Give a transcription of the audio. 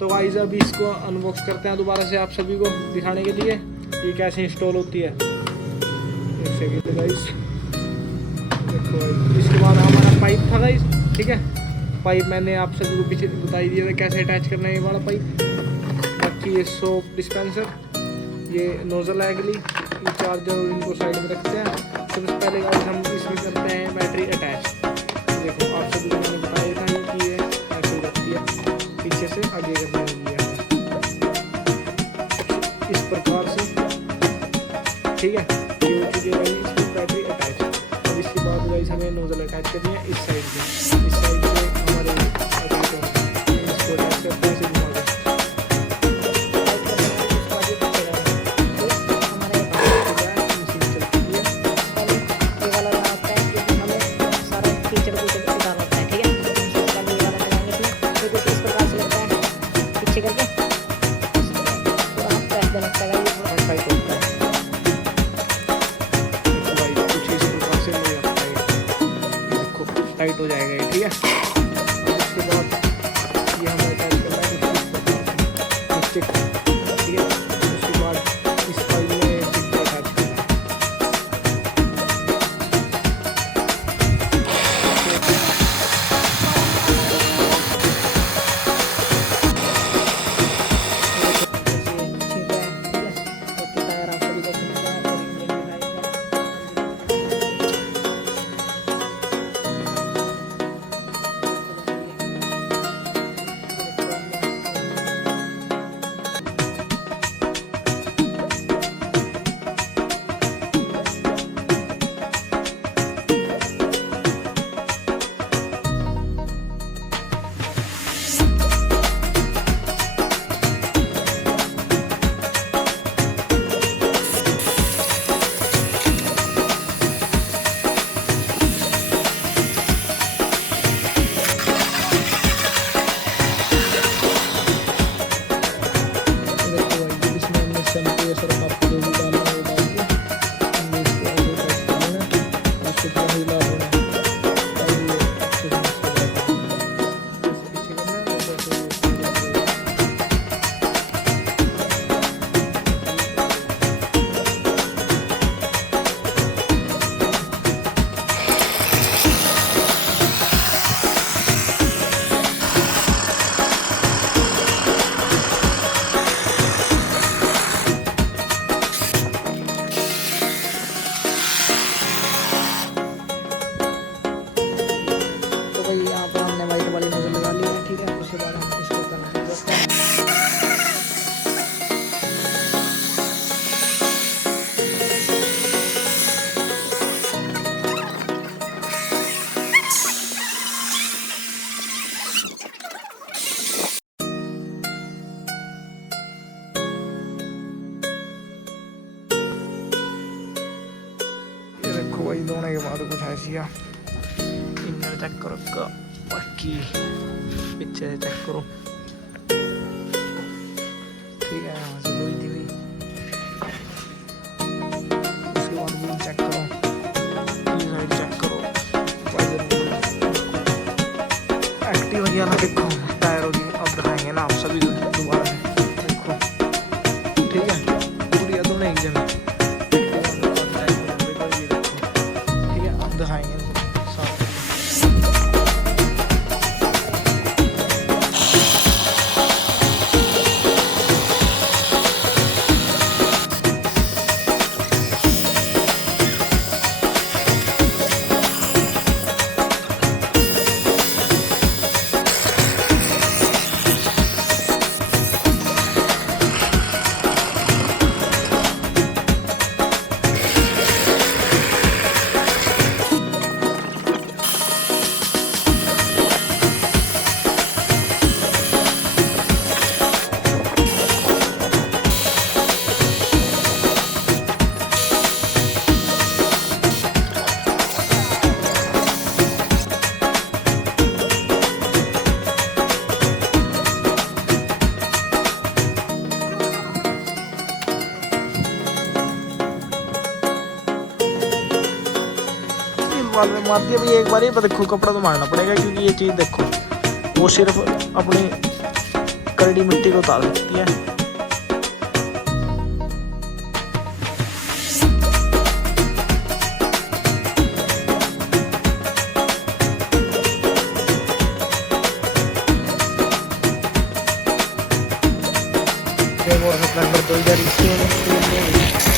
तो गाइस अभी इसको अनबॉक्स करते हैं दोबारा से आप सभी को दिखाने के लिए ये कैसे इंस्टॉल होती है। एक सेकंड गाइस, देखो गाइस, इसके बाद हमारा पाइप था गाइस, ठीक है। पाइप मैंने आप सभी को पीछे बता ही दिया था कैसे अटैच करना है ये वाला पाइप। बाकी ये सोप डिस्पेंसर, ये नोजल है अगली, ये चार्जर, इनको साइड में रखते हैं। सबसे पहले गाइस हम इसमें करते हैं बैटरी अटैच। देखो आप सभी को मैंने बताया था कि ये ऐसे रखती है, पीछे से आगे करनी होगी है इस प्रकार से, ठीक है। ये हो चुकी है भाई इसकी बैटरी अटैच। अब इसके बाद गाइस हमें नोजल अटैच करनी है इस साइड से। इस साइड से हमारे इसको अटैच करते हैं, घुमा के टाइट हो जाएगा ये, ठीक है। उसके बाद ये हमें अटैच करना है नीचे, ठीक है। उसके बाद इस फाइल में अटैच करना है। वही धोने के बाद कुछ ऐसी है। इनर चेक करो इसका, बाकी पीछे से चेक करो, ठीक है। यहाँ से धोई थी भाई। उसके बाद व्हील चेक करो, ये साइड चेक करो, एक्टिव गया ना, देखो टायरों की। अब दिखाएंगे ना आप सभी दोबारा से, देखो ठीक है। पूरी दोनों एक जगह दिखाएंगे बाल में मार दिया भैया एक बार ही। देखो कपड़ा तो मारना पड़ेगा क्योंकि ये चीज़ देखो वो सिर्फ अपनी करड़ी मिट्टी को उतार सकती है। और मतलब 2021 में